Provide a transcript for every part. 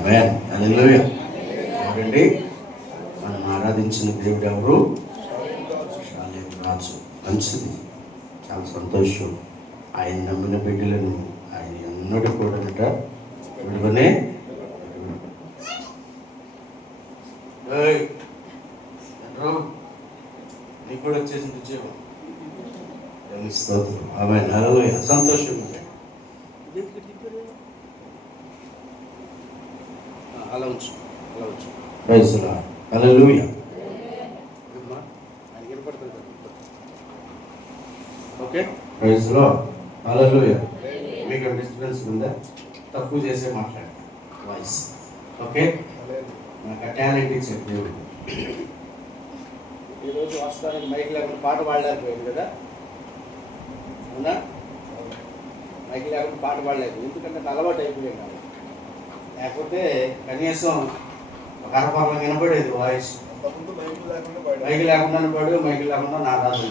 ఆమేన్. హల్లెలూయా. ఎవరండి మనం ఆరాధించిన దేవుడు ఎవరు? షాలేం రాజు. మంచిది, చాలా సంతోషం. ఆయన నమ్మిన బిడ్డలను ఆయన ఎన్నడూ కూడా విడువనే. నీకు కూడా వచ్చేసింది ఉద్యోగం. స్తోత్రం. ఆమేన్. హల్లెలూయా. సంతోషం. అలా ఉంచు, అలా ఉంచు. Praise the lord. Hallelujah. Okay, praise the lord. Hallelujah. మీకు డిస్టర్బెన్స్ ఉందా? తక్కువ చేసే మాట్లాడతాను వాయిస్. ఓకే, నాకు ఆ టాలెంట్ ఇచ్చాడు దేవుడు. ఈరోజు వాస్తవానికి మైక్ లేకుండా పాట పాడలేకపోయింది కదా, అవునా? మైక్ లేకుండా పాట పాడలేదు, ఎందుకంటే అలవాటు అయిపోయాను. లేకపోతే కనీసం ఒక అరపరం వినపడేది వాయిస్. మైక్ లేకుండా పాడు, మైక్ లేకుండా నా రాదు.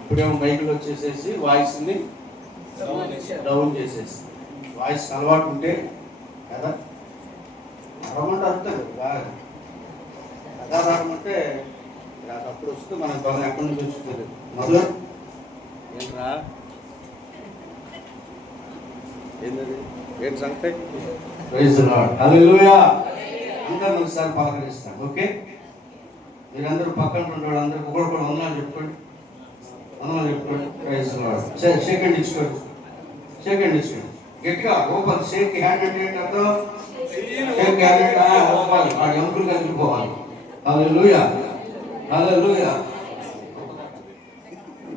ఇప్పుడేమో మైకులు వచ్చేసేసి వాయిస్ని డౌన్ చేసేసి, వాయిస్ అలవాటు ఉంటే కదా అరమంటే అర్థం బాగా కథారామంటే అప్పుడు వస్తే మనకు బాగా ఎక్కడి నుంచి వస్తుంది. మొదలు ఏంట్రా, ఏంటది, ఏంటి సంగతి? Praise the lord. హల్లెలూయా. అందరూ ఒకసారి పలకరిస్తాం. ఓకే, మీరందరూ పక్కన ఉన్న వాళ్ళందరూ ఒకరు ఉన్నాను చెప్పుకోండి, ఉన్నాను చెప్పుకోండి. Praise the lord. Shake hand ఇచ్చుకోండి, షేక్ హ్యాండ్ ఇచ్చుకోండి గట్టిగా. ఓపెన్ షేక్ హ్యాండ్ అంటే ఏంటి అర్థం? షేక్ హ్యాండ్ అంటే ఓపాలి, వాడి ఎంపులు కదిలిపోవాలి. Hallelujah, hallelujah.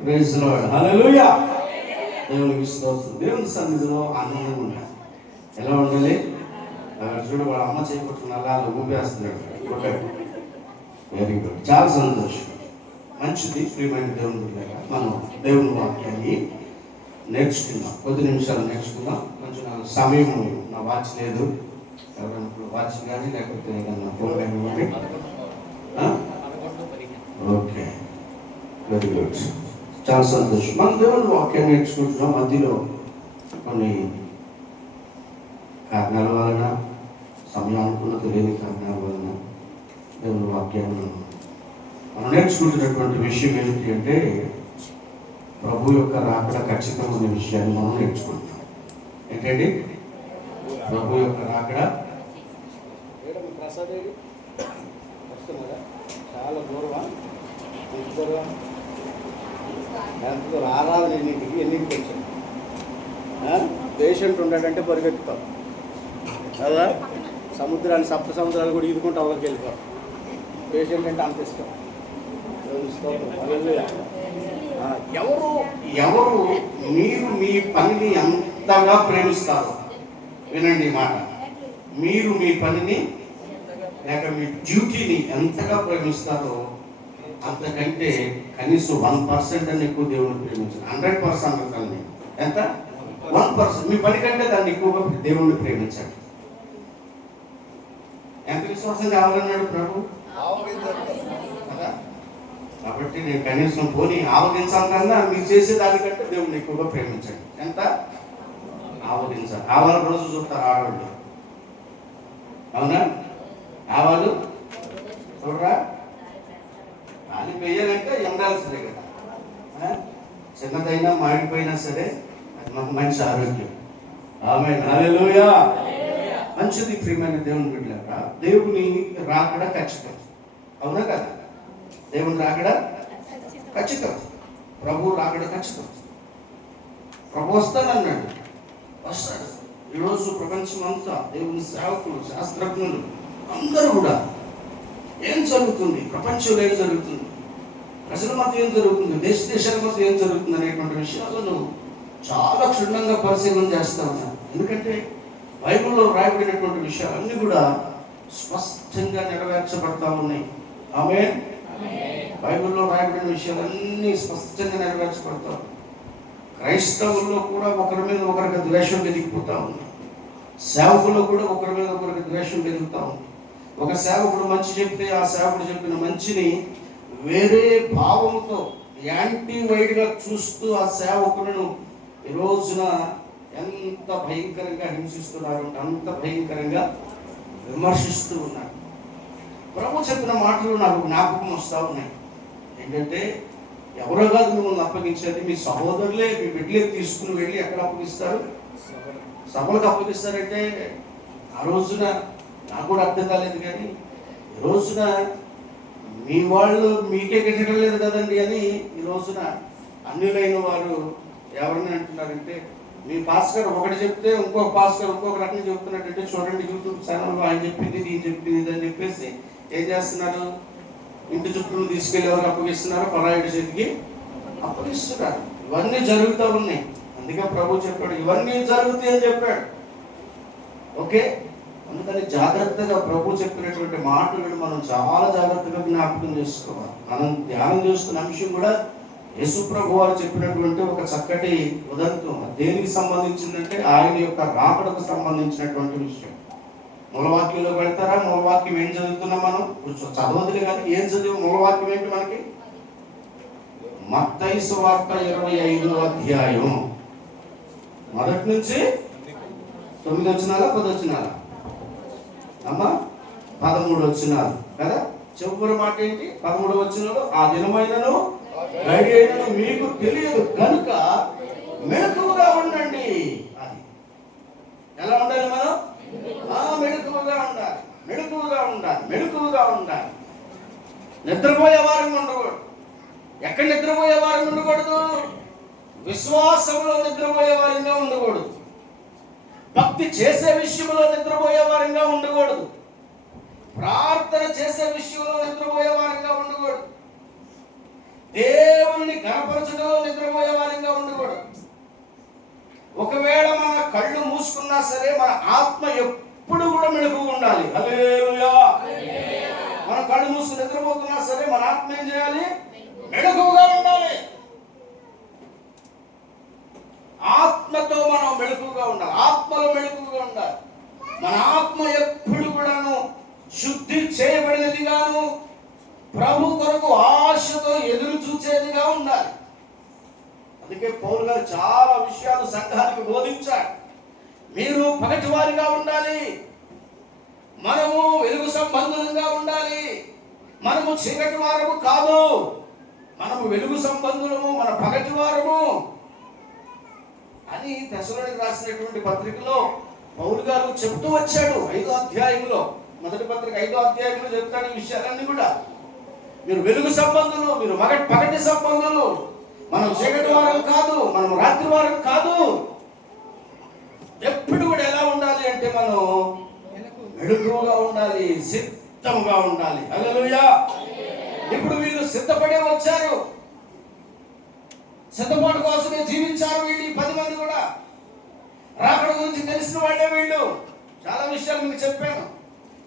Praise the lord. Hallelujah. దేవునికి స్తోత్రం. దేవుని సన్నిధిలో ఆనందంగా ఉండాలి. ఎలా ఉండాలి? చూడు, వాళ్ళ అమ్మ చేయబట్టుకున్న అలా ఊపేస్తున్నాడు. ఓకే, వెరీ గుడ్, చాలా సంతోషం. మంచిది. ప్రియమైన దేవుని బిడ్డలారా, మనం దేవుని వాక్యాన్ని నేర్చుకుందాం. కొద్ది నిమిషాలు నేర్చుకుందాం. కొంచెం నాకు సమయం, నా వాచ్ లేదు. ఎవరైనా వాచ్ కానీ లేకపోతే ఏదన్నా ఫోన్ కానీ. ఓకే, వెరీ గుడ్, చాలా సంతోషం. మనం దేవుని వాక్యాన్ని నేర్చుకుంటున్నాం. మధ్యలో కొన్ని కారణాల వలన, సమయానుకూలత లేని కారణాల వలన దేవుని వాక్యాన్ని మనం నేర్చుకుంటున్నటువంటి విషయం ఏమిటి అంటే, ప్రభు యొక్క రాకడ ఖచ్చితమైన విషయాన్ని మనం నేర్చుకుంటున్నాం. ఏంటండి? ప్రభు యొక్క రాకడ. చాలా దూరమా? ఆరాధన ఎన్నింటికి వచ్చాను. పేషెంట్ ఉన్నాడంటే పరిగెత్తుతాం కదా, సముద్రాన్ని సప్త సముద్రాలు కూడా ఈదుకుంటూ అవరికి వెళ్ళిపోతాం. పేషెంట్ అంటే అంత ఇష్టం. ఎవరు ఎవరు మీరు మీ పనిని ఎంతగా ప్రేమిస్తారు? వినండి మాట. మీరు మీ పనిని లేక మీ డ్యూటీని ఎంతగా ప్రేమిస్తారో అంతకంటే కనీసం 1% అని ఎక్కువ దేవుని ప్రేమించారు. 100% దాన్ని ఎంత? 1%. మీ పని కంటే దాన్ని ఎక్కువగా దేవుణ్ణి ప్రేమించాడు. ఎంత విశ్వాసం కావాలన్నాడు ప్రభు. కాబట్టి నేను కనీసం పోనీ ఆవగించాలి కన్నా మీరు చేసే దానికంటే దేవుణ్ణి ఎక్కువగా ప్రేమించండి. ఎంత? ఆవగించాలి. ఆవాలు రోజు చూస్తారు ఆడవాళ్ళు, అవునా? ఆవాలు చూడరా? అది వెయ్యాలంటే ఎండాల్సిందే కదా. చిన్నదైనా మాడిపోయినా సరే అది మాకు మంచి ఆరోగ్యం. ఆమేన్. హల్లెలూయా. మంచిది. ప్రియమైన దేవుని బిడ్డలారా, దేవుని రాకడ ఖచ్చితం, అవునా కదా? దేవుని రాకడ ఖచ్చితం, ప్రభు రాకడ ఖచ్చితం. ప్రభు వస్తానన్నాడు, వస్తాడు. ఈరోజు ప్రపంచం అంతా దేవుని సేవకులు, శాస్త్రజ్ఞులు అందరూ కూడా ఏం జరుగుతుంది, ప్రపంచంలో ఏం జరుగుతుంది, ప్రజల మధ్య ఏం జరుగుతుంది, దేశాల మధ్య ఏం జరుగుతుంది అనేటువంటి విషయాలను చాలా క్షుణ్ణంగా పరిశీలన చేస్తూ ఉన్నాను. ఎందుకంటే బైబిల్లో రాయబడినటువంటి విషయాలన్నీ కూడా స్పష్టంగా నెరవేర్చబడతా ఉన్నాయి. ఆమేన్. బైబిల్లో రాయబడిన విషయాలన్నీ స్పష్టంగా నెరవేర్చబడతాం. క్రైస్తవుల్లో కూడా ఒకరి మీద ఒకరికి ద్వేషం పెరిగిపోతూ ఉంది. సేవకుల్లో కూడా ఒకరి మీద ఒకరికి ద్వేషం పెరుగుతూ ఉంది. ఒక సేవకుడు మంచి చెప్తే ఆ సేవకుడు చెప్పిన మంచిని వేరే భావంతో యాంటీ వైడ్గా చూస్తూ ఆ సేవకులను ఈ రోజున ఎంత భయంకరంగా హింసిస్తున్నారు, అంత భయంకరంగా విమర్శిస్తూ ఉన్నారు. ప్రభు చెప్పిన మాటలు నాకు జ్ఞాపకం వస్తూ ఉన్నాయి. ఏంటంటే, ఎవరో కాదు మిమ్మల్ని అప్పగించేది, మీ సహోదరులే మీ బిడ్డలే తీసుకుని వెళ్ళి ఎక్కడ అప్పగిస్తారు? సభలకు అప్పగిస్తారంటే ఆ రోజున నాకు కూడా అర్థం కాలేదు. కానీ ఈ రోజున మీ వాళ్ళు మీకే గిట్టడం లేదు కదండి అని ఈ రోజున అన్యులైన వారు ఎవరిని అంటున్నారంటే, మీ పాస్టర్ ఒకటి చెప్తే ఇంకొక పాస్టర్ ఇంకొక రకంగా చెప్తున్నట్టంటే, చూడండి యూట్యూబ్ ఛానల్లో ఆయన చెప్పింది నేను చెప్పింది అని చెప్పేసి ఏం చేస్తున్నారు? ఇంటి చుట్టూ తీసుకెళ్ళి ఎవరికి అప్పగిస్తున్నారు? పరాయుడి చేతికి అప్పగిస్తున్నారు. ఇవన్నీ జరుగుతూ ఉన్నాయి. అందుకే ప్రభు చెప్పాడు, ఇవన్నీ జరుగుతాయి అని చెప్పాడు. ఓకే, అందుకని జాగ్రత్తగా ప్రభు చెప్పినటువంటి మాటలను మనం చాలా జాగ్రత్తగా జ్ఞాపకం చేసుకోవాలి. మనం ధ్యానం చేస్తున్న అంశం కూడా యేసు ప్రభు వారు చెప్పినటువంటి ఒక చక్కటి ఉదంతం. దేనికి సంబంధించిందంటే ఆయన యొక్క రాకడకు సంబంధించినటువంటి విషయం. మూలవాక్యంలో పెడతారా? మూలవాక్యం ఏం చదువుతున్నాం మనం? చదవదులే కానీ ఏం చదివి మూలవాక్యం ఏంటి మనకి? మత్తయి సువార్త 25వ అధ్యాయం మొదటి నుంచి 9 వచనాలా 10 వచనాలా అమ్మా? 13 వచనాలు కదా. చివరి మాట ఏంటి? 13వ వచనంలో, ఆ దినమైనను గడి అయినను మీకు తెలియదు కనుక మెలకువగా ఉండండి. అది ఎలా ఉండాలి మనం? మెలకువగా ఉండాలి, మెలకువగా ఉండాలి, మెలకువగా ఉండాలి. నిద్రపోయే వారంగా ఉండకూడదు. ఎక్కడ నిద్రపోయే వారంగా ఉండకూడదు? విశ్వాసంలో నిద్రపోయే వారంగా ఉండకూడదు. భక్తి చేసే విషయంలో నిద్రపోయే వారంగా ఉండకూడదు. ప్రార్థన చేసే విషయంలో నిద్రపోయే వారంగా ఉండకూడదు. దేవుణ్ణి కనపరచడంలో నిద్రపోయే వారంగా ఉండకూడదు. ఒకవేళ మన కళ్ళు మూసుకున్నా సరే మన ఆత్మ ఎప్పుడు కూడా మెలకువగా ఉండాలి. హల్లెలూయా. మన కళ్ళు మూసుకుని నిద్రపోతున్నా సరే మన ఆత్మ ఏం చేయాలి? మెలకువగా ఉండాలి. ఆత్మతో మనం మెలకువగా ఉండాలి. ఆత్మలో మెలకువగా ఉండాలి. మన ఆత్మ ఎప్పుడు కూడాను శుద్ధి చేయబడినదిగాను, ప్రభు కొరకు ఆశతో ఎదురు చూచేదిగా ఉండాలి. అందుకే పౌలు గారు చాలా విషయాలు సంఘానికి బోధించారు. మీరు పగటి వారిగా ఉండాలి, మనము వెలుగు సంబంధులుగా ఉండాలి, మనము చీకటి వారము కాదు, మనము వెలుగు సంబంధులము, మన పగటి వారము అని తెస్సలోనికీయులకు రాసినటువంటి పత్రికలో పౌలు గారు చెప్తూ వచ్చాడు. 5వ అధ్యాయంలో, మొదటి పత్రిక 5వ అధ్యాయంలో చెప్తాడు ఈ విషయాలన్నీ కూడా. మీరు వెలుగు సంబంధులు, మీరు పగటి సంబంధులు, మనం చీకటి వారం కాదు, మనం రాత్రి వారం కాదు. ఎప్పుడు కూడా ఎలా ఉండాలి అంటే మనం మెలకువగా ఉండాలి, సిద్ధంగా ఉండాలి. హల్లెలూయా. ఇప్పుడు మీరు సిద్ధపడే వచ్చారు, సిద్ధపాటు కోసమే జీవించారు వీళ్ళు. 10 మంది కూడా రాకడ గురించి తెలిసిన వాళ్ళే వీళ్ళు. చాలా విషయాలు మీకు చెప్పాను.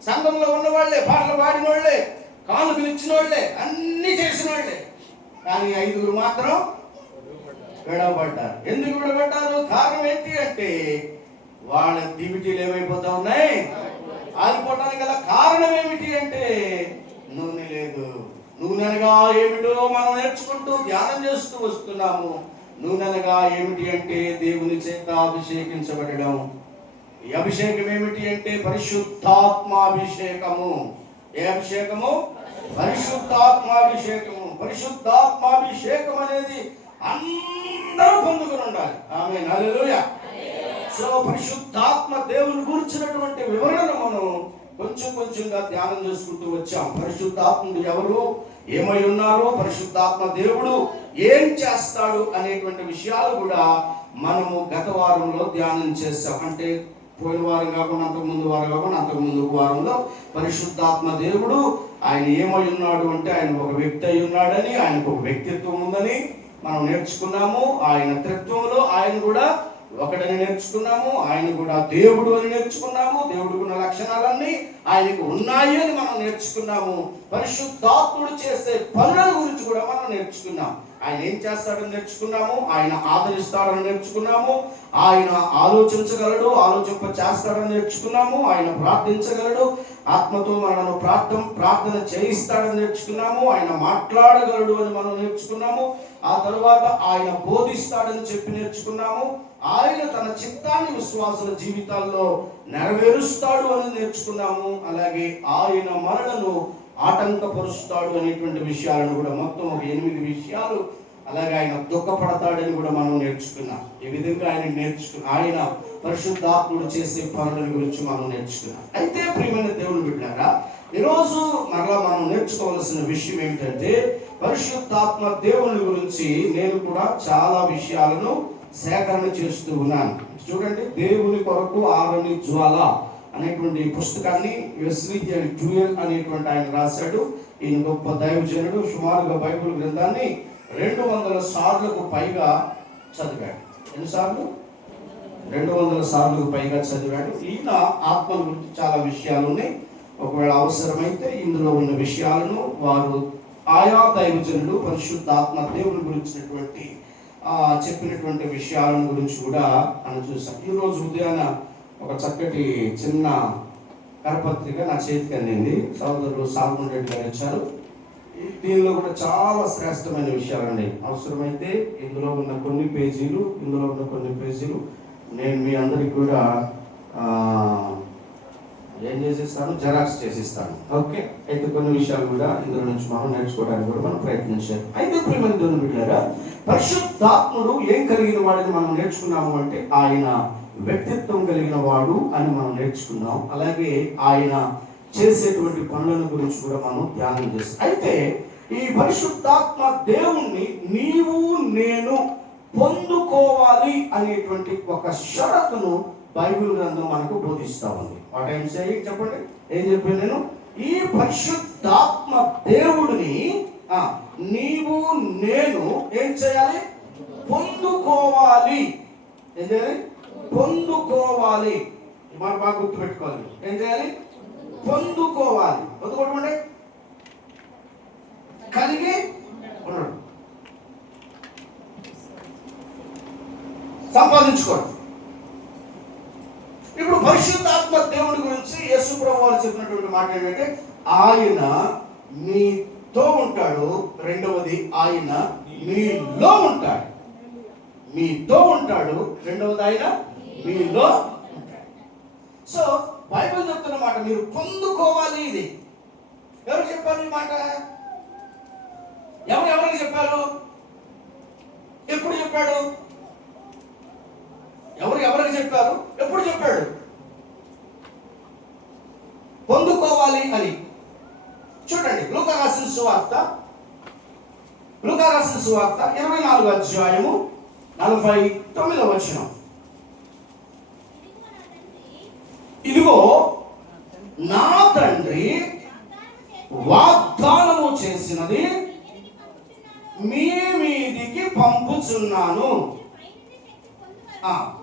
సంఘంలో ఉన్న వాళ్ళే, పాటలు పాడిన వాళ్ళే, కానుకలు ఇచ్చిన వాళ్ళే, అన్ని చేసిన వాళ్ళే. కానీ 5 మాత్రం విడవబడ్డారు. ఎందుకు విడవబడ్డారు? కారణం ఏంటి అంటే వాళ్ళ దివిటీలు ఏమైపోతా ఉన్నాయి? ఆగిపోవడానికి గల కారణం ఏమిటి అంటే నూనె లేదు. నూనె అనగా ఏమిటో మనం నేర్చుకుంటూ ధ్యానం చేస్తూ వస్తున్నాము. నూనె అనగా ఏమిటి అంటే దేవుని చేత అభిషేకించబడడం. ఈ అభిషేకం ఏమిటి అంటే పరిశుద్ధాత్మాభిషేకము. ఏ అభిషేకము? పరిశుద్ధాత్మాభిషేకము. పరిశుద్ధాత్మాభిషేకం అనేది అందరూ పొందుకొని ఉండాలి. ఆమేన్, హల్లెలూయా. సో పరిశుద్ధాత్మ దేవుని గురించినటువంటి వివరణ మనం కొంచెంగా ధ్యానం చేసుకుంటూ వచ్చాం. పరిశుద్ధాత్ముడు ఎవరు, ఏమై ఉన్నారు, పరిశుద్ధాత్మ దేవుడు ఏం చేస్తాడు అనేటువంటి విషయాలు కూడా మనము గత వారంలో ధ్యానం చేస్తాం. అంటే పోయిన వారం కాకుండా అంతకుముందు వారం కాకుండా అంతకుముందు వారంలో పరిశుద్ధాత్మ దేవుడు ఆయన ఏమై ఉన్నాడు అంటే ఆయన ఒక వ్యక్తి అయి ఉన్నాడని, ఆయనకు ఒక వ్యక్తిత్వం ఉందని మనం నేర్చుకున్నాము. ఆయన త్రిత్వంలో ఆయన కూడా ఒకటని నేర్చుకున్నాము. ఆయన కూడా దేవుడు అని నేర్చుకున్నాము. దేవుడికున్న లక్షణాలన్నీ ఆయనకు ఉన్నాయి అని మనం నేర్చుకున్నాము. పరిశుద్ధాత్ముడు చేసే పనుల గురించి కూడా మనం నేర్చుకున్నాం. ఆయన ఏం చేస్తాడని నేర్చుకున్నాము, ఆయన ఆదరిస్తాడని నేర్చుకున్నాము, ఆయన ఆలోచించగలడు, ఆలోచింప చేస్తాడని నేర్చుకున్నాము, ఆయన ప్రార్థించగలడు, ఆత్మతో మనను ప్రార్థన చేయిస్తాడని నేర్చుకున్నాము, ఆయన మాట్లాడగలడు అని మనం నేర్చుకున్నాము. ఆ తర్వాత ఆయన బోధిస్తాడని చెప్పి నేర్చుకున్నాము, ఆయన తన చిత్తాన్ని విశ్వాసుల జీవితాల్లో నెరవేరుస్తాడు అని నేర్చుకున్నాము. అలాగే ఆయన మనలను ఆటంకపరుస్తాడు అనేటువంటి విషయాలను కూడా మొత్తం ఒక 8 విషయాలు. అలాగే ఆయన దుఃఖపడతాడని కూడా మనం నేర్చుకున్నాం. ఈ విధంగా ఆయన పరిశుద్ధాత్ముడు చేసే పనుల గురించి మనం నేర్చుకున్నాం. అయితే ప్రియమైన దేవుని బిడ్డలారా, ఈరోజు మరలా మనం నేర్చుకోవాల్సిన విషయం ఏమిటంటే, పరిశుద్ధాత్మ దేవుని గురించి నేను కూడా చాలా విషయాలను సేకరణ చేస్తూ ఉన్నాను. చూడండి, దేవుని కొరకు ఆరని జ్వాల అనేటువంటి పుస్తకాన్ని వెస్లీ డ్యూయల్ అనేటువంటి ఆయన రాశాడు. ఈయన గొప్ప దైవజనుడు. సుమారుగా బైబిల్ గ్రంథాన్ని 200 సార్లకు పైగా చదివాడు. ఎన్నిసార్లు? 200 సార్లకు పైగా చదివాడు. ఈయన ఆత్మల గురించి చాలా విషయాలు ఉన్నాయి. ఒకవేళ అవసరమైతే ఇందులో ఉన్న విషయాలను వారు ఆయా దైవజనులు పరిశుద్ధాత్మ దేవుని గురించినటువంటి చెప్పినటువంటి విషయాల గురించి కూడా మనం చూసాం. ఈరోజు ఉదయాన ఒక చక్కటి చిన్న కరపత్రిక నా చేతికి అందింది. సోదరులు సాల్మన్ రెడ్డి గారు ఇచ్చారు. దీనిలో కూడా చాలా శ్రేష్టమైన విషయాలండి. అవసరమైతే ఇందులో ఉన్న కొన్ని పేజీలు నేను మీ అందరికి కూడా ఏం చేసిస్తాను, జెరాక్స్ చేసిస్తాను. ఓకే, అయితే కొన్ని విషయాలు కూడా ఇందులో నుంచి మనం నేర్చుకోవడానికి కూడా మనం ప్రయత్నించాలి. అయితే ప్రియమైన దేవుని బిడ్డలారా, పరిశుద్ధాత్ముడు ఏం కలిగిన వాడని మనం నేర్చుకున్నాము అంటే, ఆయన వ్యక్తిత్వం కలిగిన వాడు అని మనం నేర్చుకున్నాం. అలాగే ఆయన చేసేటువంటి పనులను గురించి కూడా మనం ధ్యానం చేస్తాం. అయితే ఈ పరిశుద్ధాత్మ దేవుణ్ణి నీవు నేను పొందుకోవాలి అనేటువంటి ఒక షరతును బైబిల్ గ్రంథం మనకు బోధిస్తా ఉంది. వాట్ ఐఎమ్ సేయింగ్ చెప్పండి, ఏం చెప్పాను నేను? ఈ పరిశుద్ధాత్మ దేవుడిని నీవు నేను ఏం చేయాలి? పొందుకోవాలి. ఏం చేయాలి? పొందుకోవాలి. ఈ మాట బాగా గుర్తుపెట్టుకోవాలి. ఏం చేయాలి? పొందుకోవాలి. పొందుకోవడం కలిగి ఉండడం, సంపాదించుకోవడం. ఇప్పుడు పరిశుద్ధాత్మ దేవుడి గురించి యేసు ప్రభువు వారు చెప్పినటువంటి మాట ఏంటంటే, ఆయన మీతో ఉంటాడు. రెండవది, ఆయన మీలో ఉంటాడు. మీతో ఉంటాడు. రెండవది, ఆయన మీలో ఉంటాడు. సో బైబిల్ చెప్తున్న మాట మీరు పొందుకోవాలి. ఇది ఎవరు చెప్పారు ఈ మాట? ఎవరికి చెప్పారు? ఎప్పుడు చెప్పాడు? ఎవరికి చెప్పారు? ఎప్పుడు చెప్పాడు? పొందుకోవాలి అని. చూడండి, లూకా రాసిన సువార్త 24వ అధ్యాయము 49వ వచనం. ఇదిగో నా తండ్రి వాగ్దానము చేసినది మీ మీదికి పంపుచున్నాను.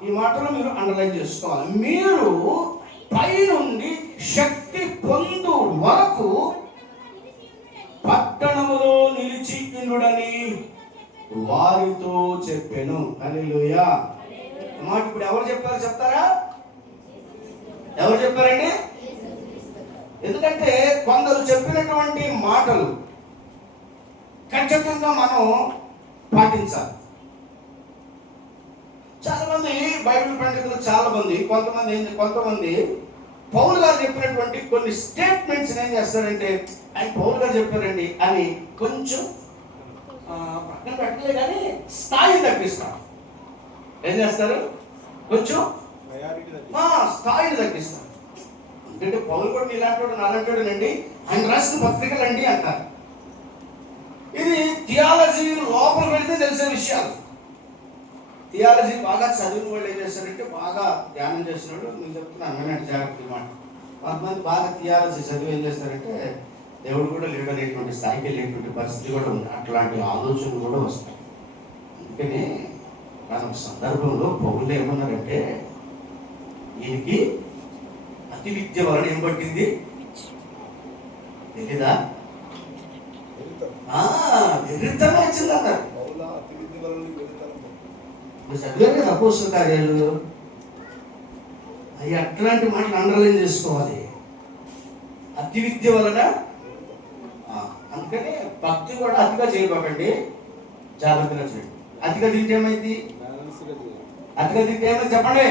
ఈ మాటలు మీరు అండర్లైన్ చేసుకోవాలి. మీరు పైనుండి శక్తి పొందు వరకు పట్టణములో నిలిచి ఉండుడని వారితో చెప్పెను. హల్లెలూయా. మాట ఇప్పుడు ఎవరు చెప్పారు చెప్తారా? ఎవరు చెప్పారండి? ఎందుకంటే కొందరు చెప్పినటువంటి మాటలు ఖచ్చితంగా మనం పాటించాలి. చాలా మంది బైబిల్ పండితులు, కొంతమంది పౌలు గారు చెప్పినటువంటి కొన్ని స్టేట్మెంట్స్ ఏం చేస్తారంటే, ఆయన పౌలు గారు చెప్పారండి అని కొంచెం పక్కన పెట్టలే కానీ స్థాయి తగ్గిస్తారు. ఏం చేస్తారు? కొంచెం స్థాయిని తగ్గిస్తారు. ఎందుకంటే పౌలు కూడా ఇలాంటి నాలంటాడునండి, ఆయన రాసిన పత్రికలండి అంటారు. ఇది థియాలజీ లోపల వెళ్తే తెలిసే విషయాలు. థియాలజీ బాగా చదివిన వాళ్ళు ఏం చేస్తారంటే, బాగా ధ్యానం చేసినాడు, నేను చెప్తున్నాను అన్నట్టు జాగ్రత్త మాట. కొంతమంది బాగా థియాలజీ చదివి ఏం చేస్తారంటే, దేవుడు కూడా లేడు అనేటువంటి స్థాయికి వెళ్ళేటువంటి పరిస్థితి కూడా ఉంది. అట్లాంటి ఆలోచనలు కూడా వస్తాయి. అందుకని మన సందర్భంలో పౌరులు ఏమన్నారంటే, ఈయనకి అతి విద్య వలన ఏం పట్టింది తెలీదా? వెర్రితనం వచ్చింది అన్నారు. మీరు చదివారు కదా అపోస్తల కార్యాలు. అవి అట్లాంటి మాటలు అండర్లైన్ చేసుకోవాలి. అతి విద్య వలన, అందుకని భక్తి కూడా అతిగా చేయబాకండి, జాగ్రత్తగా చేయండి. అతిగా తింటే ఏమైంది? అతిగా తింటే ఏమైంది చెప్పండి?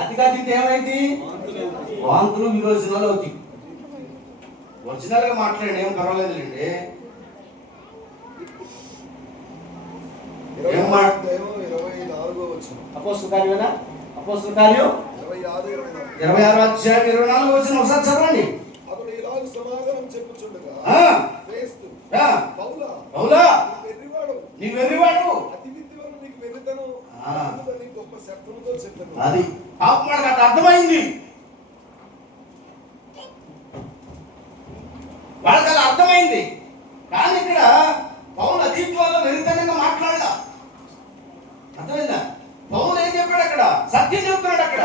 అతిగా తింటే ఏమైంది? వాంతులు విరోచనాలు అవుతాయి. ఒరిజినల్ గా మాట్లాడండి, ఏం పర్వాలేదులేండి. అపోస్తల కార్యం 26వ అధ్యాయం 24వ వచనం ఒకసారి చదవండి. పౌలా నీ వెర్రివాడు, అది పాపమాడకు అట్లా అర్థమైంది. వాళ్ళకి అలా అర్థమైంది. కానీ ఇక్కడ పౌలు అతీత్వాల్లో వెరితనంగా మాట్లాడలా. అర్థమైందా? పౌలు ఏం చెప్పాడు అక్కడ? సత్యం చెప్తున్నాడు. అక్కడ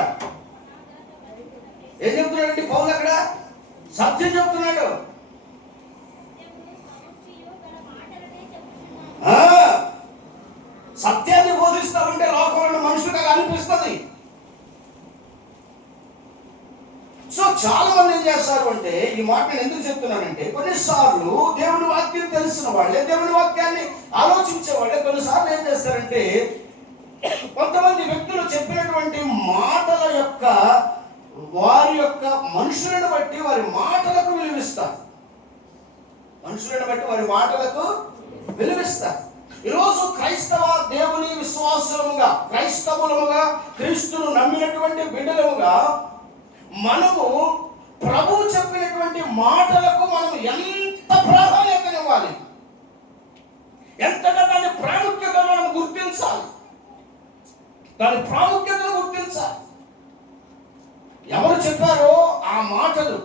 ఏం చెప్తున్నాడండి పౌలు? అక్కడ సత్యం చెప్తున్నాడు. సత్యాన్ని బోధిస్తా ఉంటే లోకంలో మనుషులుగా అనిపిస్తుంది. సో చాలా మంది ఏం చేస్తారు అంటే, ఈ మాట నేను ఎందుకు చెప్తున్నానంటే, కొన్నిసార్లు దేవుని వాక్యం తెలిసిన వాళ్ళే, దేవుని వాక్యాన్ని ఆలోచించే వాళ్ళే కొన్నిసార్లు ఏం చేస్తారంటే, కొంతమంది వ్యక్తులు చెప్పినటువంటి మాటల యొక్క వారి యొక్క మనుషులను బట్టి వారి మాటలకు విలువిస్తారు. మనుషులను బట్టి వారి మాటలకు విలువిస్తారు. ఈరోజు క్రైస్తవ దేవుని విశ్వాసముగా, క్రైస్తవులముగా, క్రీస్తును నమ్మినటువంటి బిడ్డలముగా మనము ప్రభు చెప్పినటువంటి మాటలకు మనం ఎంత ప్రాధాన్యతనివ్వాలి, ఎంతగా దాని ప్రాముఖ్యత మనం గుర్తించాలి, దాని ప్రాముఖ్యతను గుర్తించాలి. ఎవరు చెప్పారో ఆ మాటలు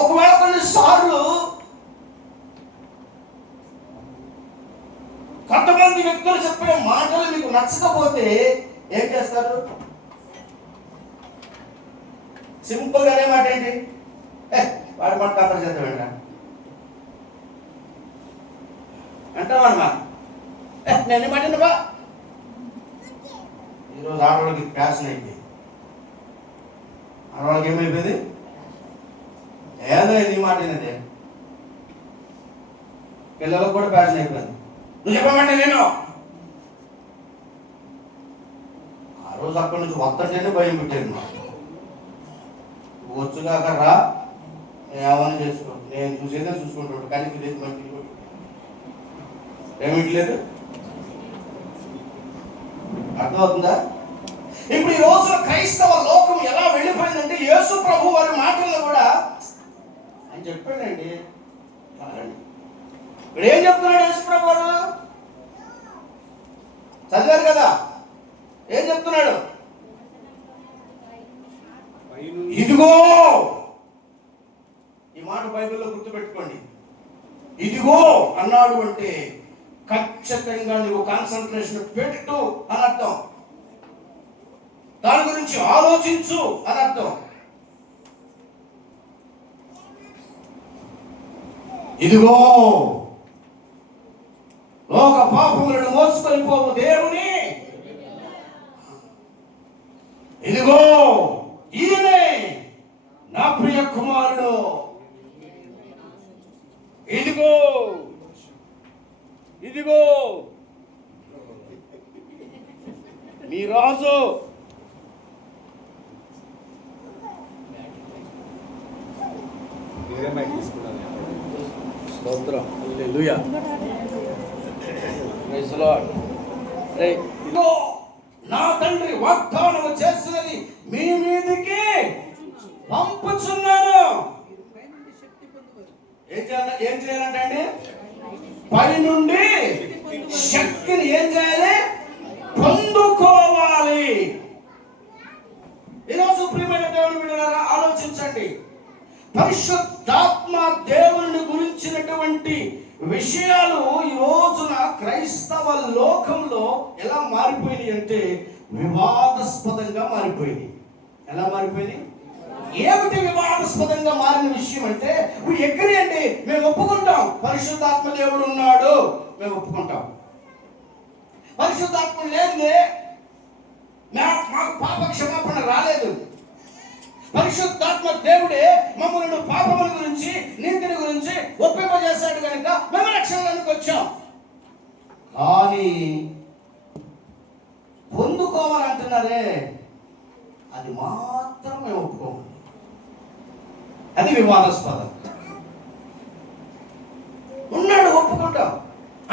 ఒకవేళ కొన్నిసార్లు కొంతమంది వ్యక్తులు చెప్పిన మాటలు మీకు నచ్చకపోతే ఏం చేస్తారు? సింపుల్ గా అనే మాట ఏంటి? వాడి మాట కాపర్ చేద్దాం వెంట అంటామా? నేను మాట బా. ఈరోజు ఆడవాళ్ళకి ప్యాషన్ అయిపోయింది. ఆడవాళ్ళకి ఏమైపోయింది? ఏదో నీ మాట ఏదే. పిల్లలకు కూడా ప్యాషన్ అయిపోయింది. నువ్వు చెప్పమంటే నేను ఆ రోజు అక్కడి నుంచి ఒక్కటేనే భయం పెట్టాను. నాకు వచ్చుగాక రా, ఏమని చేసుకో, నేను చూసేదే చూసుకుంటాడు. కానీ తెలియదు మనకి ఏమిట్లేదు. అర్థమవుతుందా? ఇప్పుడు ఈ రోజున క్రైస్తవ లోకం ఎలా వెళ్ళిపోయిందంటే, యేసు ప్రభు వారి మాటల్లో కూడా ఆయన చెప్పాడండి. ఇప్పుడు ఏం చెప్తున్నాడు యేసు ప్రభు వారు? చదివారు కదా, ఏం చెప్తున్నాడు? ఇదిగో, ఈ మాట బైబిల్లో గుర్తుపెట్టుకోండి. ఇదిగో అన్నాడు అంటే ఖచ్చితంగా నువ్వు కాన్సన్ట్రేషన్ పెట్టు అని అర్థం. దాని గురించి ఆలోచించు అని అర్థం. ఇదిగో లోక పాపములను మోసుకొని పోవు దేవుని, ఇదిగో ఈయనే నా ప్రియ కుమారుడు, ఇదిగో ఇదిగో మీ రాజు. స్తోత్రం, హల్లెలూయా, ప్రైజ్ ది లార్డ్. ఇదిగో నా తండ్రి వాగ్దానము చేసినది మీ మీదికి పంపుచున్నాను. ఏం చేయాలంటే అండి, పై నుండి శక్తిని ఏం చేయాలి? పొందుకోవాలి. ఈరోజు ప్రియమైన దేవుని బిడ్డలారా ఆలోచించండి. పరిశుద్ధాత్మ దేవుని గురించినటువంటి విషయాలు ఈ రోజున క్రైస్తవ లోకంలో ఎలా మారిపోయినాయి అంటే వివాదాస్పదంగా మారిపోయింది. ఎలా మారిపోయింది? ఏమిటి వివాదాస్పదంగా మారిన విషయం అంటే ఎక్కడి అండి మేము ఒప్పుకుంటాం పరిశుద్ధాత్మ దేవుడు ఉన్నాడు, మేము ఒప్పుకుంటాం. పరిశుద్ధాత్మ లేదే మాకు పాప క్షమాపణ రాలేదు. పరిశుద్ధాత్మ దేవుడే మమ్మల్ని పాపముల గురించి నీతిని గురించి ఒప్పింపజేశాడు కనుక మేము రక్షణలోనికి వచ్చాం. కానీ పొందుకోవాలంటున్నారే, అది మాత్రం మేము ఒప్పుకోము. అది వివాదాస్పదం. ఉన్నాడు ఒప్పుకుంటాం,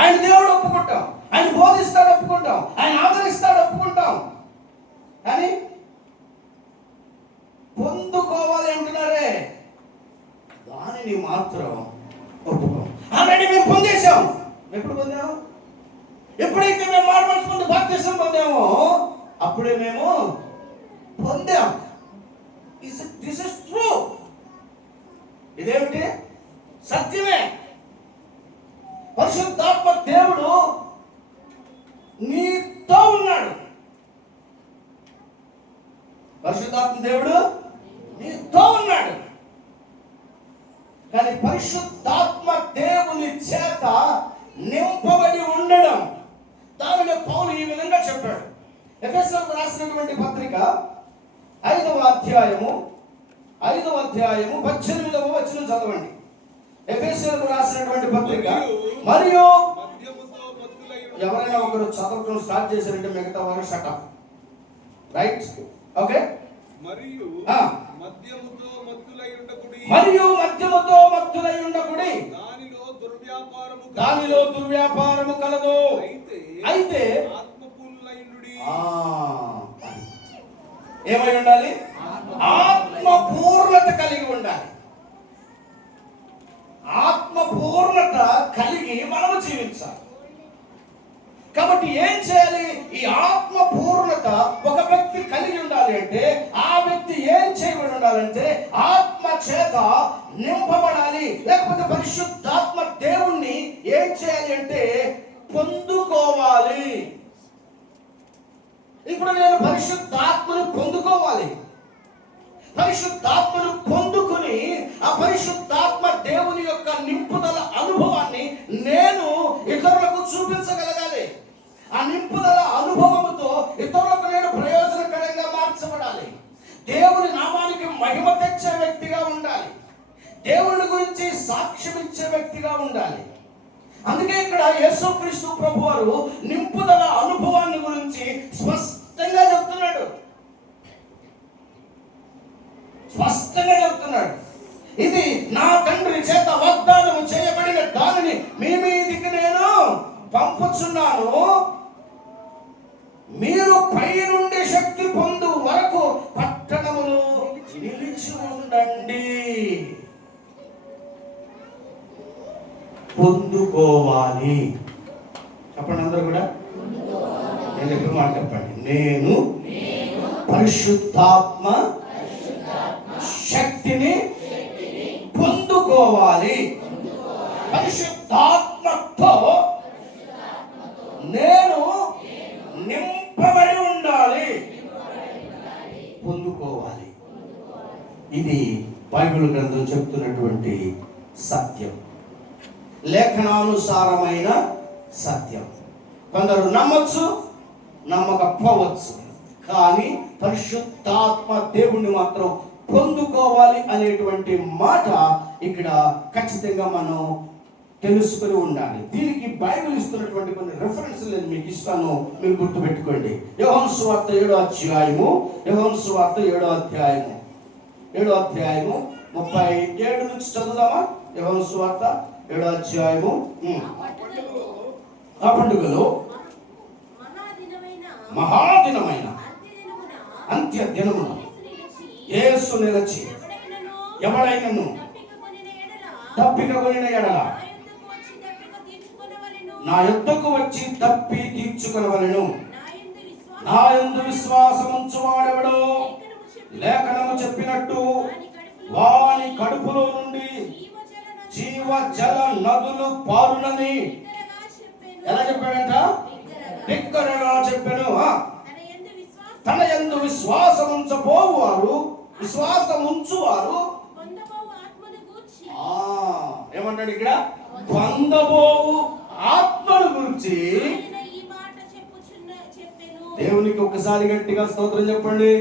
ఆయన దేవుడు ఒప్పుకుంటాం, ఆయన బోధిస్తాడు ఒప్పుకుంటాం, ఆయన ఆదరిస్తాడు ఒప్పుకుంటాం. కానీ పొందుకోవాలి అంటున్నారే, దానిని మాత్రం ఒప్పుకోం. ఆల్రెడీ మేము పొందేశాం. ఎప్పుడు పొందాము? ఎప్పుడైతే మేము మారుమనసు పొంది బాప్తిసం పొందామో అప్పుడే మేము పొందాం. This is true. ఇదేమిటి? సత్యమే. పరిశుద్ధాత్మ దేవుడు నీతో ఉన్నాడు. పరిశుద్ధాత్మ దేవుడు నీతో ఉన్నాడు. కానీ పరిశుద్ధాత్మ దేవుని చేత నింపబడి ఉండడం, దానిని పౌలు ఈ విధంగా చెప్పాడు. ఎఫెసీయులకు రాసినటువంటి పత్రిక 5వ అధ్యాయము 18వ వచనం చదవండి. ఎఫెసీయులకు రాసినటువంటి పత్రిక. మరియు ఎవరైనా ఒకరు చదవడం స్టార్ట్ చేశారంటే మిగతా వారు షటప్. రైట్? ఓకే. మరియు మద్యముతో మత్తులై ఉండకుడి, దానిలో దుర్వ్యాపారము కలదు. అయితే ఏమై ఉండాలి? ఆత్మ పూర్ణత కలిగి ఉండాలి. ఆత్మ పూర్ణత కలిగి మనము జీవించాలి. కాబట్టి ఏం చేయాలి? ఈ ఆత్మ పూర్ణత ఒక వ్యక్తి కలిగి ఉండాలి అంటే ఆ వ్యక్తి ఏం చేయబడి ఉండాలంటే ఆత్మ చేత నింపబడాలి. లేకపోతే పరిశుద్ధాత్మ దేవుణ్ణి ఏం చేయాలి అంటే పొందుకోవాలి. ఇప్పుడు నేను పరిశుద్ధాత్మను పొందుకోవాలి. పరిశుద్ధాత్మను పొందుకుని ఆ పరిశుద్ధాత్మ దేవుని యొక్క నింపుదల అనుభవాన్ని నేను ఇతరులకు చూపించగలగాలి. ఆ నింపుదల అనుభవముతో ఇతరులకు నేను ప్రయోజనకరంగా మార్చబడాలి. దేవుని నామానికి మహిమ తెచ్చే వ్యక్తిగా ఉండాలి. దేవుని గురించి సాక్ష్యం ఇచ్చే వ్యక్తిగా ఉండాలి. అందుకే ఇక్కడ యేసుక్రీస్తు ప్రభువారు నింపుదల అనుభవాన్ని గురించి స్పష్టంగా చెప్తున్నాడు. ఇది నా తండ్రి చేత వాగ్దానం చేయబడిన దానిని మీ మీదికి నేను పంపుచున్నాను. మీరు పై నుండి శక్తి పొందు వరకు పట్టణములో నిలిచి ఉండండి. పొందుకోవాలి. చెప్పండి అందరూ కూడా. నేను చెప్పిన మాట చెప్పండి. నేను పరిశుద్ధాత్మ శక్తిని పొందుకోవాలి. పరిశుద్ధాత్మతో నేను నింపబడి ఉండాలి. పొందుకోవాలి. ఇది బైబిల్ గ్రంథం చెప్తున్నటువంటి సత్యం, లేఖనానుసారమైన సత్యం. కొందరు నమ్మొచ్చు, నమ్మకపోవచ్చు, కానీ పరిశుద్ధాత్మ దేవుణ్ణి మాత్రం పొందుకోవాలి అనేటువంటి మాట ఇక్కడ ఖచ్చితంగా మనం తెలుసుకుని ఉండాలి. దీనికి బైబిల్ ఇస్తున్నటువంటి కొన్ని రెఫరెన్స్లు నేను మీకు ఇస్తాను, మీరు గుర్తుపెట్టుకోండి. యోహాను సువార్త 7వ అధ్యాయము 37 నుంచి చదువుదామా? యోహాను సువార్త 7వ అధ్యాయము. ఆ పండుగలో మహాదినమైన అంత్య దినమున యేసు నిలిచి ఎవడైనను దప్పిక కొనిన ఎడల నా యొద్దకు వచ్చి దప్పి తీర్చుకొనవలెను. నా యందు విశ్వాసముంచువాడెవడో లేఖనము చెప్పినట్టు వాని కడుపులో నుండి జీవజల నదులు పారునని ఎలా చెప్పాడంట? బిగ్గరగా చెప్పాను. తన యందు విశ్వాసముంచబోవారు విశ్వాసం ఉంచువారు ఏమంటాడు ఇక్కడ? పొందబోవు ఆత్మను గురించి దేవునికి ఒక్కసారి గట్టిగా స్తోత్రం చెప్పండి.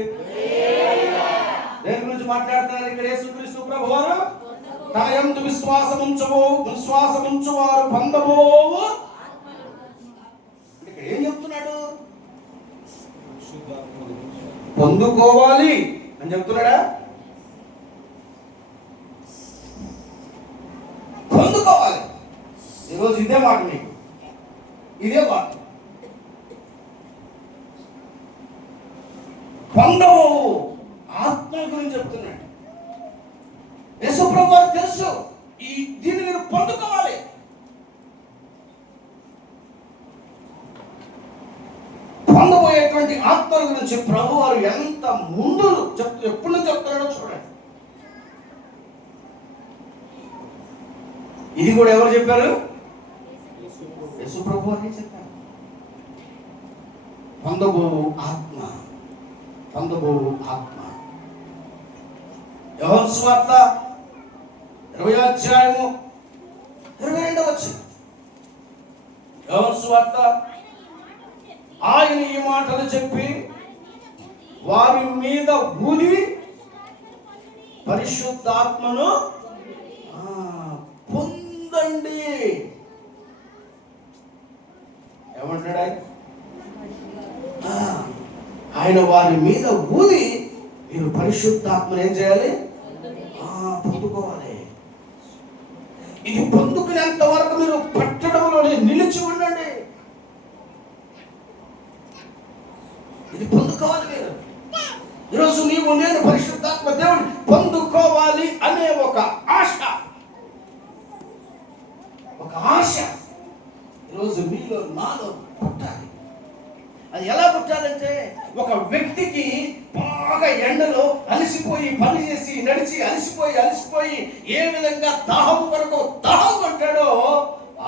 దేని గురించి మాట్లాడుతున్నారు ఇక్కడ? యేసుక్రీస్తు ప్రభువారు తన యందు విశ్వాసం ఉంచువారు పొందబోవు. ఇక్కడ ఏం చెప్తున్నాడు? పొందుకోవాలి అని చెప్తున్నాడా? పొందుకోవాలి. ఈరోజు ఇదే మాట, నీకు ఇదే మాట. పొందబోవు ఆత్మ గురించి చెప్తున్నాడు. యేసుప్రభు వారికి తెలుసు దీన్ని మీరు పొందుకోవాలి. పొందబోయేటువంటి ఆత్మ గురించి ప్రభు వారు ఎంత ముందు ఎప్పుడు చెప్తున్నాడో చూడండి. ఇది కూడా ఎవరు చెప్పారు? యేసుప్రభు వారే చెప్పారు. పొందబోవు ఆత్మ, పొందబోవు ఆత్మ. యోహాను సువార్త 20వ అధ్యాయము 22వ వచనం. యోహాను సువార్త ఆయన ఈ మాటలు చెప్పి వారి మీద ఊది పరిశుద్ధాత్మను పొందండి. ఏమంటాడు ఆయన? వారి మీద ఊది మీరు పరిశుద్ధాత్మను ఏం చేయాలి? పొందుకోవాలి. ఇది పొందుకునేంత వరకు మీరు పట్టడంలోనే నిలిచి ఉండండి. ఇది పొందుకోవాలి మీరు. ఈరోజు నీవు నేను పరిశుద్ధాత్మ దేవుని పొందుకోవాలి అనే ఒక ఆశ ఈరోజు మీలో నాలో పుట్టాలి. అది ఎలా పుట్టాలంటే, ఒక వ్యక్తికి బాగా ఎండలో అలసిపోయి పని చేసి నడిచి అలసిపోయి ఏ విధంగా దాహము కొరకు దాహం కొట్టాడో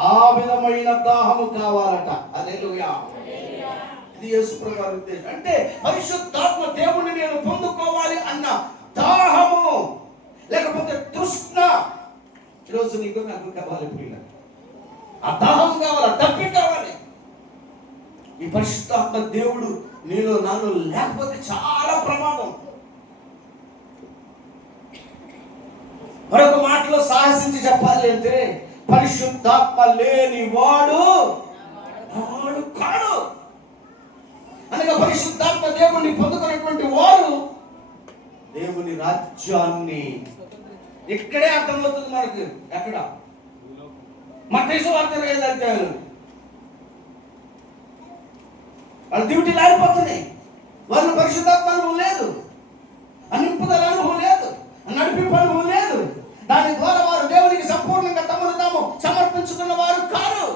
ఆ విధమైన దాహము కావాలట. హల్లెలూయా. ఇది యేసుప్రభు వారి ఉద్దేశం. అంటే పరిశుద్ధాత్మ దేవుణ్ణి నేను పొందుకోవాలి అన్న దాహము, లేకపోతే తృష్ణ ఈరోజు నీకు నాకు కావాలి. పిల్లలు ఆ దాహం కావాలి, తప్పి కావాలి. ఈ పరిశుద్ధాత్మ దేవుడు నీలో నాలో లేకపోతే చాలా ప్రమాదం. మరొక మాటలో సాహసించి చెప్పాలి అంటే, పరిశుద్ధాత్మ లేని వాడు కాడు. అనగా పరిశుద్ధాత్మ దేవుణ్ణి పొందుకున్నటువంటి వారు దేవుని రాజ్యాన్ని, ఇక్కడే అర్థమవుతుంది మనకు. ఎక్కడ? మత్తయి సువార్త 5వ అధ్యాయం. వాళ్ళ డ్యూటీలు ఆడిపోతున్నాయి. వాళ్ళు పరిశుద్ధాత్మ అనుభవం లేదు, నింపుదల అనుభవం లేదు, నడిపింపు అనుభవం లేదు. దాని ద్వారా వారు దేవునికి సంపూర్ణంగా తమను తాము సమర్పించుకున్న వారు కారు.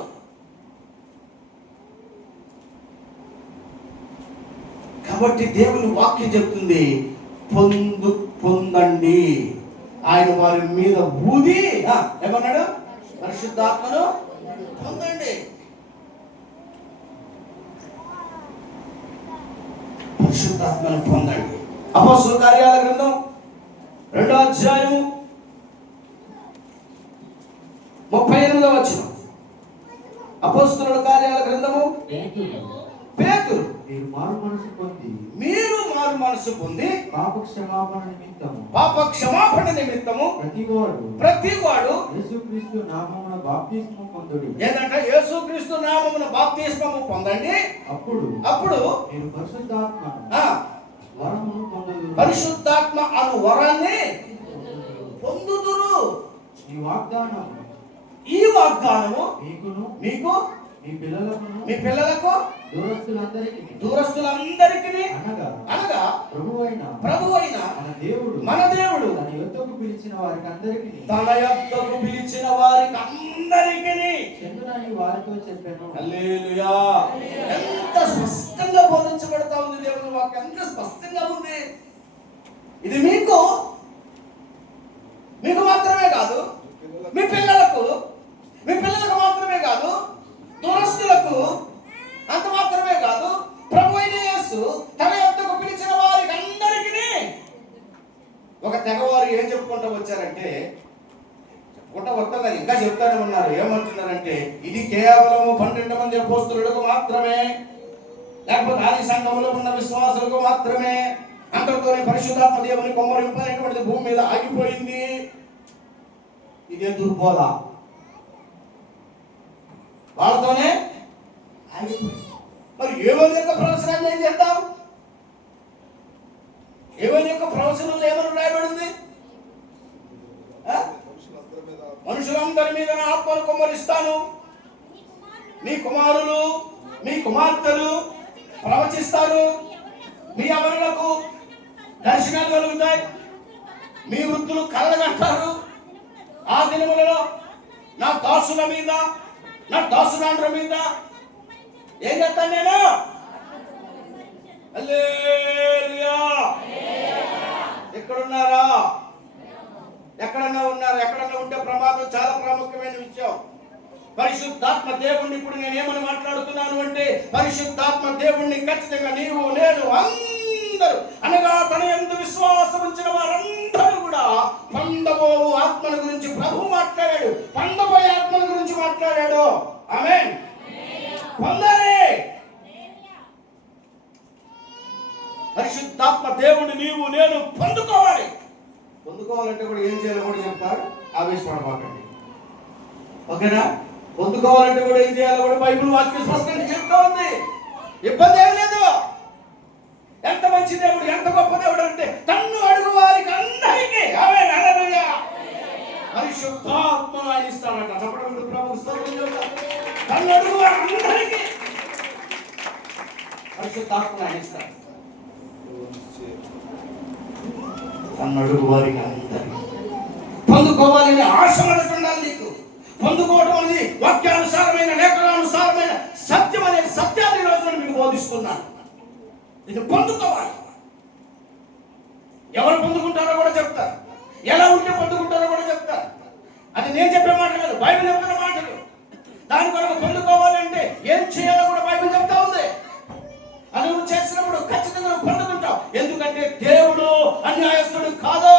కాబట్టి దేవుని వాక్యం చెప్తుంది, పొందండి. ఆయన వారి మీద ఊది ఏమన్నాడు? పరిశుద్ధాత్మను పొందండి. పరిశుద్ధాత్మను పొందండి. అపోస్తలుల కార్యాల గ్రంథం 2వ అధ్యాయం 38వ వచనం. అపోస్తలుల కార్యాల గ్రంథము పేతురు మీరు మారు మనసు పొంది పాప క్షమాపణ నిమిత్తము ప్రతివాడు యేసుక్రీస్తు నామమున బాప్తిస్మము పొందుడి. ఏంటంటే యేసుక్రీస్తు నామమున బాప్తిస్మము పొందండి. అప్పుడు మీరు పరిశుద్ధాత్మ అను వరాన్ని పొందుదురు. ఈ వాగ్దానము మీకు మీ పిల్లలకు దూరస్తులందరికీ అనగా ప్రభువైన మన దేవుడు తన యొద్దకు పిలిచిన వారికి అందరికీ వారితో చెప్పాను. హల్లెలూయా. ఎంత స్పష్టంగా బోధించబడతా ఉంది దేవుని వాక్యం, ఎంత స్పష్టంగా ఉంది. ఇది మీకు మాత్రమే కాదు, మీ పిల్లలకు మాత్రమే కాదు, దూరస్తులకు అంత మాత్రమే కాదు, ప్రభువైన యేసు తన యొద్దకు పిలిచిన వారికి అందరికీ చెప్పుకుంటూ వచ్చారంటే, చెప్పుకుంటూ వస్తాను ఇంకా చెప్తానే ఉన్నారు. ఏమంటున్నారంటే, ఇది కేవలం 12 మంది అపోస్తలులకు మాత్రమే, లేకపోతే ఆది సంఘంలో ఉన్న విశ్వాసులకు మాత్రమే, అంతటితోనే పరిశుద్ధాత్మ దేవుని కుమ్మరింపు అనేటువంటిది భూమి మీద ఆగిపోయింది. ఇదే దుర్బోధ, వాళ్ళతోనే ఆగిపోయింది. మరి ఏవని యొక్క ప్రవచనాన్ని ఏం చేద్దాం? ఏవని యొక్క ప్రవచనంలో ఏమని రాయబడింది? మనుషులందరి మీద నా ఆత్మను కుమ్మరిస్తాను, మీ కుమారులు మీ కుమార్తెలు ప్రవచిస్తారు, మీ యవ్వనులకు దర్శనాలు కలుగుతాయి, మీ వృద్ధులు కలలు కంటారు. ఆ దినములలో నా దాసుల మీద, నా దాసురాండ్ర మీద ఏం చేస్తాను నేను? హల్లెలూయా. ఎక్కడున్నారా? ఎక్కడన్నా ఉన్నారు? ఎక్కడన్నా ఉంటే ప్రమాదం. చాలా ప్రాముఖ్యమైన విషయం. పరిశుద్ధాత్మ దేవుణ్ణి ఇప్పుడు నేనేమని మాట్లాడుతున్నాను అంటే, పరిశుద్ధాత్మ దేవుణ్ణి ఖచ్చితంగా నీవు నేను అందరూ, అనగా తన యందు విశ్వాసం ఉంచిన వారందరూ కూడా పొందబోవు ఆత్మల గురించి ప్రభు మాట్లాడాడు. పొందబోయే ఆత్మల గురించి మాట్లాడాడు. ఆమేన్. పొందాలి. పరిశుద్ధాత్మ దేవుణ్ణి నీవు నేను పొందుకోవాలి. పొందుకోవాలంటే కూడా ఏం చేయాలో కూడా చెప్తారు. ఆవేశపడబాకండి, ఓకేనా? పొందుకోవాలంటే కూడా ఏం చేయాలో కూడా బైబిల్ వాక్యం స్పష్టంగా చెప్తా ఉంది. ఇబ్బంది ఏం లేదు. ఎంత మంచి దేవుడు, ఎంత గొప్ప దేవుడు అంటే, తన్ను అడుగు వారికి అందరికీ ఆమేన్ హల్లెలూయా పరిశుద్ధాత్మను ఆయన ఇస్తాడట. చెప్పడం ప్రభు తన్ను అడుగు వారందరికీ పరిశుద్ధాత్మను ఆయన ఇస్తాడు. తన్ను అడుగు వారికి అందరికీ పొందుకోవాలని ఆశ మనకు ఉండాలి. నీకు పొందుకోవడం అనేది వాక్యానుసారమైన, లేఖనానుసారమైన సత్యం అనే సత్యాన్ని రోజున మీకు బోధిస్తున్నాను. ఇది పొందుకోవాలి. ఎవరు పొందుకుంటారో కూడా చెప్తారు, ఎలా ఉంటే పొందుకుంటారో కూడా చెప్తారు. అది నేను చెప్పే మాట కాదు, బైబిల్ చెప్తున్న మాటలు. దాని కొరకు పొందుకోవాలంటే ఏం చేయాలో కూడా బైబిల్ చెప్తా ఉంది. అది నువ్వు చేసినప్పుడు ఖచ్చితంగా నువ్వు పొందుకుంటావు. ఎందుకంటే దేవుడు అన్యాయస్తుడు కాదు,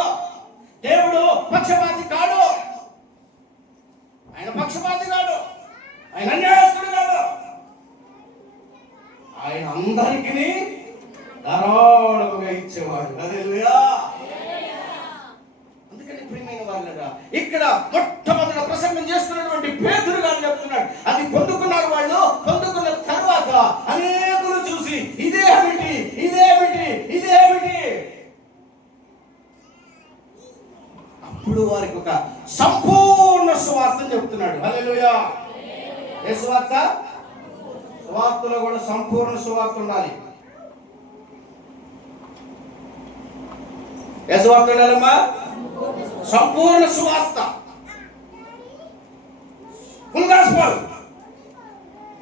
దేవుడు పక్షపాతి కాడు, ఆయన పక్షపాతి కాడు, ఆయన అన్యాయస్తుడు కాదు. ఆయన అందరికీ ధారాళముగా ఇచ్చేవాడు. హల్లెలూయా. అందుకని ప్రియమైన వాళ్ళరా, ఇక్కడ మొట్టమొదట ప్రసంగం చేస్తున్నటువంటి పేతురు గారు చెప్తున్నాడు, అది పొందుకున్నారు వాళ్ళు. పొందుకున్న తర్వాత అనేకులు చూసి ఇదేమిటి ఇదేమిటి ఇదేమిటి, అప్పుడు వారికి ఒక సంపూర్ణ సువార్తను చెప్తున్నాడు. హల్లెలూయా. ఏ సువార్త? సువార్తలో కూడా సంపూర్ణ సువార్త ఉండాలి. ఏ సువార్త ఉండాలమ్మా? సంపూర్ణ సువార్త, full gospel,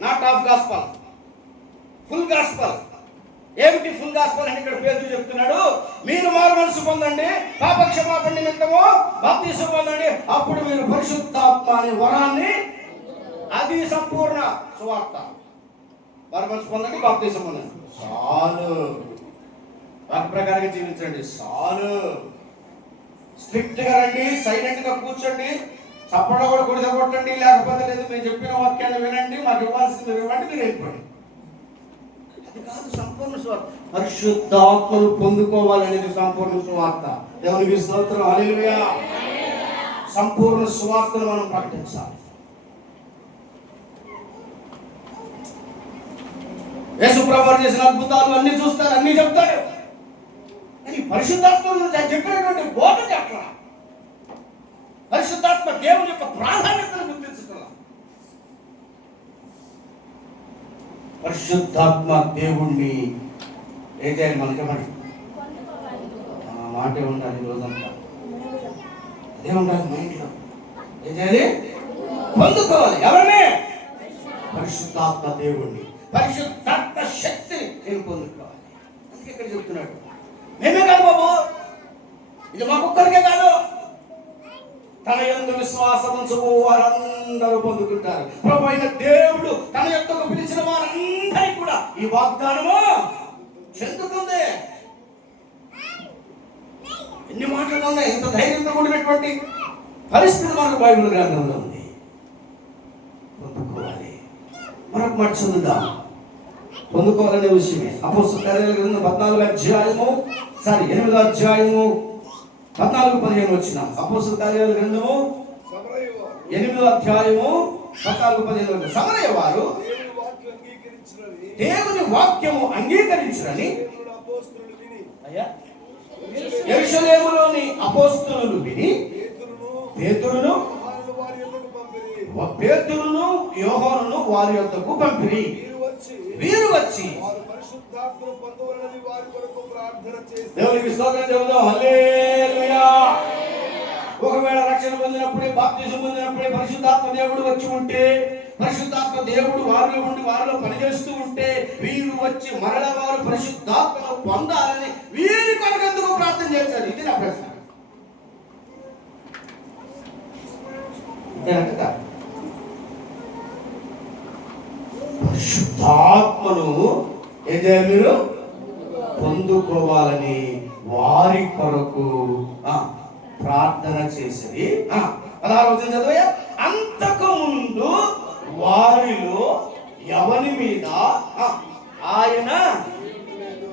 not half gospel, full gospel. ఏమిటి ఫుల్ గాస్పల్ అని ఇక్కడ పేతురు చెప్తున్నాడు. మీరు మారు మనసు పొందండి, పాప క్షమాపణ నిమిత్తము బాప్తిసం పొందండి, అప్పుడు మీరు పరిశుద్ధాత్మ అనే వరాన్ని, అది సంపూర్ణ సువార్త. మారు మనసు పొందండి, బాప్తిసం పొందండి, చాలు. వాటి ప్రకారంగా జీవించండి, చాలు. స్ట్రిక్ట్ గా రండి, సైలెంట్ గా కూర్చోండి, చప్పట్లో కూడా కొడితే కొట్టండి, లేకపోతే లేదు మేము చెప్పిన వాక్యాన్ని వినండి, మాకు ఇవ్వాల్సింది ఇవ్వండి, మీరు వెళ్ళిపోండి. అది కాదు సంపూర్ణ సువార్త. పరిశుద్ధాత్మను పొందుకోవాలనేది సంపూర్ణ సువార్త. దేవునికి స్తోత్రం. హల్లెలూయా. సంపూర్ణ సువార్తను మనం ప్రకటించాలి. యేసు ప్రభువు చేసిన అద్భుతాలు అన్ని చూస్తారు, అన్ని చెప్తాడు. పరిశుద్ధాత్మ చెప్పినటువంటి బోధకి అట్లా పరిశుద్ధాత్మ దేవుని యొక్క ప్రాధాన్యతను గుర్తించుతున్నా. పరిశుద్ధాత్మ దేవుణ్ణి ఏం చేయాలి? మనకేమని మాటే ఉండాలి రోజంతా, అదే ఉండాలి మైండ్లో. ఏం చేయాలి? పొందుకోవాలి. ఎవరిని? పరిశుద్ధాత్మ దేవుణ్ణి, పరిశుద్ధాత్మ శక్తిని నేను పొందుకోవాలి. అందుకే ఇక్కడ చెప్తున్నాడు, మేమే కాదు బాబు, ఇది మాకొక్కరికే కాదు, తన యందు విశ్వాసం ఉంచుకు వారందరూ పొందుకుంటారు. ప్రభు అయిన దేవుడు తన యొక్కకు పిలిచిన వారందరికీ కూడా ఈ వాగ్దానము చెందుతుంది. ఎన్ని మాటలు ఉన్నాయి, ఇంత ధైర్యంతో కూడినటువంటి పరిస్థితి మనకు బైబిల్ గ్రంథంలో ఉంది. పొందుకోవాలి. మరొక మాట చదువుదాం, పొందుకోవాలనే విషయమే. అపోస్తలుల కార్యాల గ్రంథం 8వ అధ్యాయము 14-15 వచ్చిన. అపోస్తలుల కార్యాల గ్రంథము 8వ అధ్యాయము 14-15. సమరయ వారు దేవుని వాక్యము అంగీకరించురని యెరూషలేములోని అపోస్తలులు విని పేతురును యోహానును వారి యొద్దకు పంపిరి. వీరు వచ్చి దేవునికి స్తోత్రం చెబుదాం. హల్లెలూయా. ఒకవేళ రక్షణ పొందినప్పుడే, బాప్తిజం పొందినప్పుడే పరిశుద్ధాత్మ దేవుడు వచ్చి ఉంటే, పరిశుద్ధాత్మ దేవుడు వారిలో ఉండి వారిలో పనిచేస్తూ ఉంటే, వీరు వచ్చి మరల వారు పరిశుద్ధాత్మను పొందాలని వీరి కొరకెందుకు ప్రార్థన చేశారు? ఇది నా ప్రశ్న. పరిశుద్ధాత్మను ఏం చేయాలి? మీరు పొందుకోవాలని వారి కొరకు ప్రార్థన చేసేది. 16వ చదువు. అంతకు ముందు వారిలో ఎవరి మీద ఆయన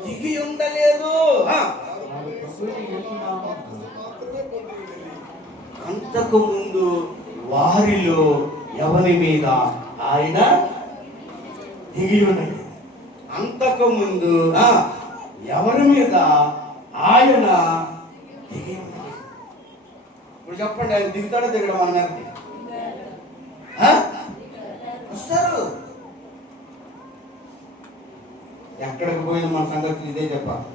దిగి ఉండలేదు. అంతకు ముందు వారిలో ఎవరి మీద ఆయన దిగి ఉండలేదు. అంతకు ముందు ఎవరి మీద ఆయన దిగి ఉండలేదు. ఇప్పుడు చెప్పండి, ఆయన దిగుతాడో దిగడం అన్నారు? వస్తారు. ఎక్కడికి పోయిన మన సంగతి ఇదే చెప్పాలి.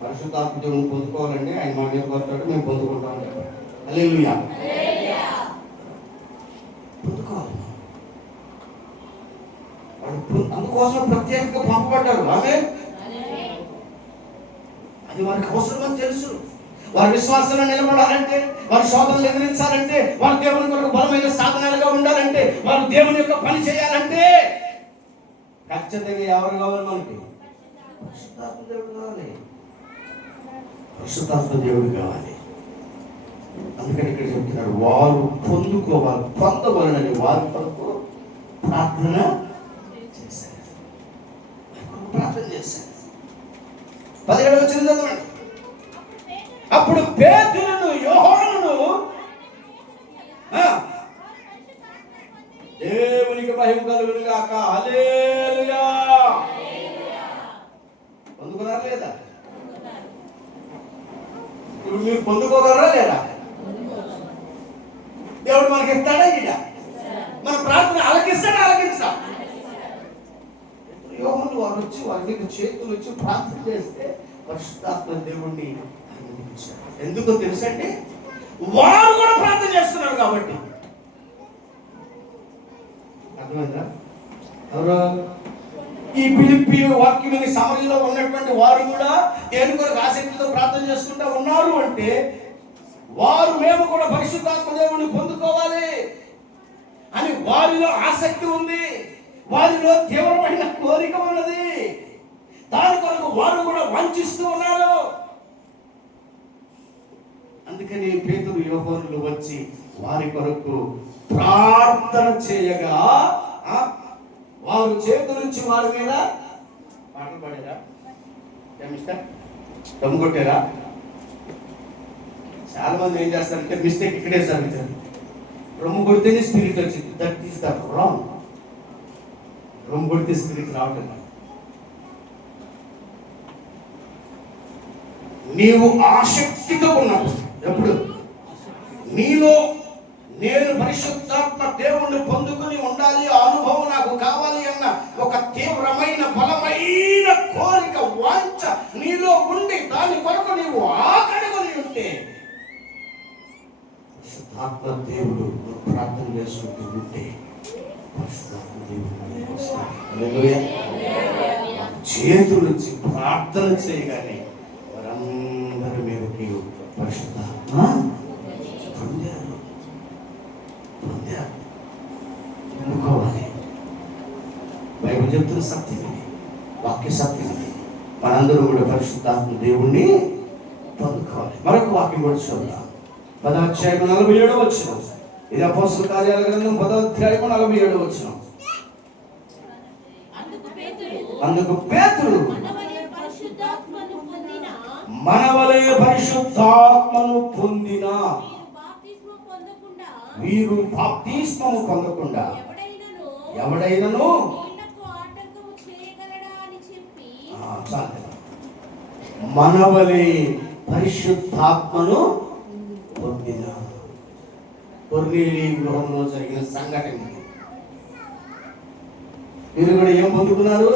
పరిశుద్ధాత్మ దేవుని పొందుకోవాలండి, ఆయన మా మీద కొడతాడు, మేము పొందుకుంటామని చెప్పాలి. హల్లెలూయా. పొందుకోవాలి. అందుకోసం ప్రత్యేకంగా పంపబడ్డారు. ఆమేన్. అది వారికి అవసరమని తెలుసు. వారి విశ్వాసంలో నిలబడాలంటే, వారి శోధనలు ఎదిరించాలంటే, వారి దేవుని కొరకు బలమైన సాధనాలుగా ఉండాలంటే, వారు దేవుని యొక్క పని చేయాలంటే ఖచ్చితంగా ఎవరు కావాలి? మనకి పరిశుద్ధాత్మ దేవుడు కావాలి. పరిశుద్ధాత్మ దేవుడు కావాలి. అందుకని ఇక్కడ చెప్తున్నాడు, వారు పొందుకోవాలి, పొందవాలని వారి కొరకు ప్రార్థన చేశారు. ప్రార్థన చేశారు. 17వ వచనం చదవండి. అప్పుడు పేతురును యోహానును దేవునికి మహిమ కలుగును గాక. హల్లెలూయా. పొందుకున్నారా లేదా? ఇప్పుడు మీరు పొందుకోగలరా లేదా? దేవుడు మనకి ఇస్తాడా? ఇడ మన ప్రార్థన ఆలకిస్తాడా? ఆలకిస్తా. యోహాను వారు వచ్చి వారి మీద చేతులు వచ్చి ప్రార్థన చేస్తే పరిశుద్ధాత్మ దేవుణ్ణి ఎందుకో తెలుసండి, వారు కూడా ప్రార్థన చేస్తున్నారు కాబట్టి. అర్థమైందా? ఎవరో ఈ ఫిలిప్పీ వాక్యముని సమరయంలో ఉన్నటువంటి వారు కూడా దేని కొరకు ఆసక్తితో ప్రార్థన చేసుకుంటూ ఉన్నారు అంటే, వారు మేము కూడా పరిశుద్ధాత్మ దేవుని పొందుకోవాలి అని వారిలో ఆసక్తి ఉంది, వారిలో తీవ్రమైన కోరిక ఉన్నది. దాని కొరకు వారు కూడా వంచిస్తూ ఉన్నారు. అందుకని పేతురు యోహానులు వచ్చి వారి కొరకు ప్రార్థన చేయగా వారు చేతుల నుంచి వారి మీద పాటలు పాడారా? దమ్ము కొట్టారా? చాలా మంది ఏం చేస్తారంటే మిస్టేక్ ఇక్కడే జరుగుతుంది. రొమ్ము కొడితేనే స్పిరిట్ వచ్చింది. That is the wrong. రొమ్ము కొడితే స్పిరిట్ రావటం. నీవు ఆసక్తితో ఉన్నావు. ఎప్పుడు నీలో నేను పరిశుద్ధాత్మ దేవుణ్ణి పొందుకుని ఉండాలి, ఆ అనుభవం నాకు కావాలి అన్న ఒక తీవ్రమైన బలమైన కోరిక, వాంఛ నీలో ఉండి దాని కొరకు నీవు ఆకలిగొని ఉంటే పరిశుద్ధాత్మ దేవుడు ప్రార్థన చేసుకుంటూ ఉంటే పరిశుద్ధాత్మ దేవుడు చేతుల నుంచి ప్రార్థన చేయగానే వారందరి మీదకి పరిశుద్ధాత్మ పొందారు. పొందుకోవాలి. బైబిల్ చెప్తున్న సత్యం ఇది, వాక్య సత్యం ఇది. మనందరూ కూడా పరిశుద్ధాత్మ దేవుణ్ణి పొందుకోవాలి. మరొక వాక్యం కూడా చూద్దాం. 10వ అధ్యాయం 47వ వచనం. ఇది అపోస్తలుల కార్యాల గ్రంథం 10వ అధ్యాయం 47వ వచనం. అందుకు పేతురు మనవలే పరిశుద్ధాత్మను పొందిన వీరు బాప్తిస్మము పొందకుండా ఎవడైనను మనవలే పరిశుద్ధాత్మను పొందిన. కొర్నేలి గృహంలో జరిగిన సంఘటన. మీరు కూడా ఏం పొందుకున్నారు?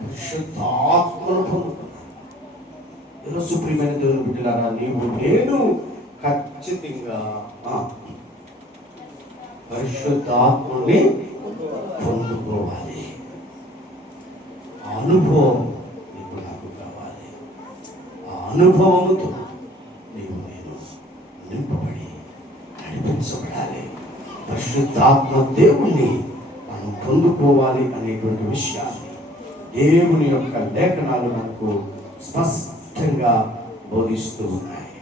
పరిశుద్ధాత్మను పొందుకున్నారు. ఈరోజు సుప్రీమైన దేవుని బిడ్డలారా, నీవు నేను ఖచ్చితంగా పరిశుద్ధాత్మని పొందుకోవాలి. ఆ అనుభవం నీకు నాకు కావాలి. ఆ అనుభవముతో నీవు నేను నింపబడి నడిపించబడాలి. పరిశుద్ధాత్మ దేవుణ్ణి మనం పొందుకోవాలి అనేటువంటి విషయాన్ని దేవుని యొక్క లేఖనాలు మనకు స్పష్టంగా బోధిస్తూ ఉన్నాయి.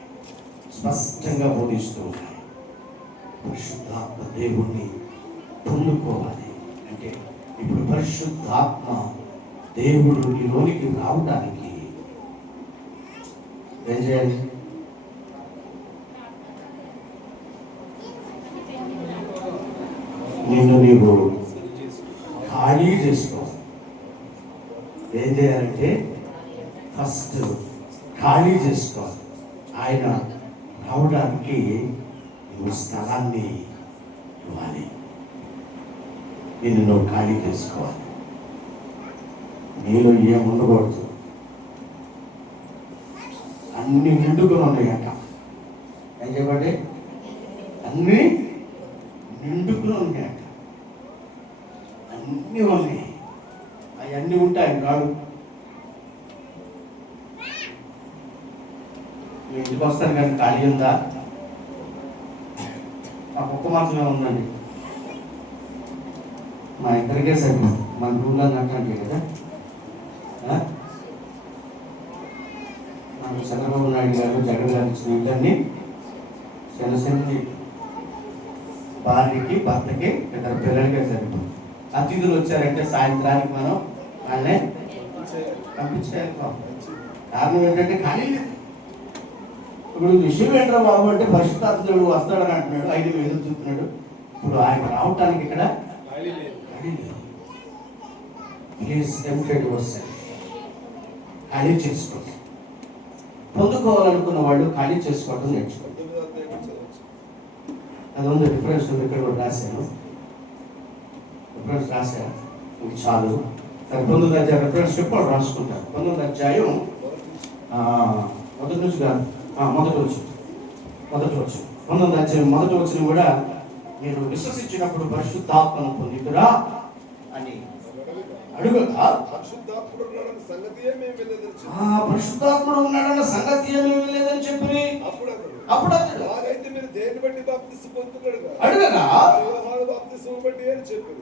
పరిశుద్ధాత్మ దేవుణ్ణి పొందుకోవాలి అంటే ఇప్పుడు పరిశుద్ధాత్మ దేవుడు నీలోనికి రావడానికి ఏం చేయాలి? నిన్ను నీవు ఖాళీ చేసుకోవాలి. ఏం చేయాలంటే ఫస్ట్ ఖాళీ చేసుకోవాలి. ఆయన రావడానికి నువ్వు స్థలాన్ని ఇవ్వాలి. నిన్ను నువ్వు ఖాళీ చేసుకోవాలి. నీలో ఏముండకూడదు. అన్ని నిండుకొని ఉన్నాయట. ఏం చెప్పండి? అన్నీ నిండుకుని ఉన్నాయట. అన్నీ ఉన్నాయి. అవన్నీ ఉంటాయి కాదు. ఇంటికి వస్తాను కానీ ఖాళీ ఉందా? ఆ కుక్క మాత్రమే ఉందండి. మా ఇద్దరికే సరిపోతుంది. మన రూమ్లో అట్లాంటివి కదా. నాకు చంద్రబాబు నాయుడు గారు జగన్ గారు ఇచ్చిన ఇళ్ళన్నీ చిన్న భార్యకి భర్తకి ఇద్దరు పిల్లలకే సరిపోతుంది. అతిథులు వచ్చారంటే సాయంత్రానికి మనం వాళ్ళనే పంపించేయాలి. కారణం ఏంటంటే ఖాళీ లేదు. ఇప్పుడు విషయం ఏంటో బాబు అంటే పరిశుద్ధాత్ముడు వస్తాడని అంటున్నాడు. 5 వేలు చూస్తున్నాడు. ఇప్పుడు ఆయన రావటానికి ఇక్కడ ఖాళీ చేసుకోండి. పొందుకోవాలనుకున్న వాళ్ళు ఖాళీ చేసుకోవడం నేర్చుకోండి. అది ఉంది రిఫరెన్స్ ఉంది. ఇక్కడ కూడా రాశాను. రిఫరెన్స్ రాశాను. ఇది చాలు. 19వ అధ్యాయం రిఫరెన్స్ చెప్పాడు రాసుకుంటారు. 19వ అధ్యాయం మొదటి నుంచి కాదు, మొదటి వచ్చు 19వ అధ్యాయం మొదటి వచ్చిన కూడా మీరు విశ్వసించినప్పుడు పరిశుద్ధాత్మను పొందితురా అని అడుగుతా. పరిశుద్ధాత్ముడు ఉన్నాడన్న సంగతి ఏమీ లేదని చెప్పి అప్పుడు అలాగైతే మీరు దేన్ని బట్టి బాప్తిసం పొందుతున్నాడు అడుగగా యోహాను బాప్తిసం బట్టి అని చెప్పి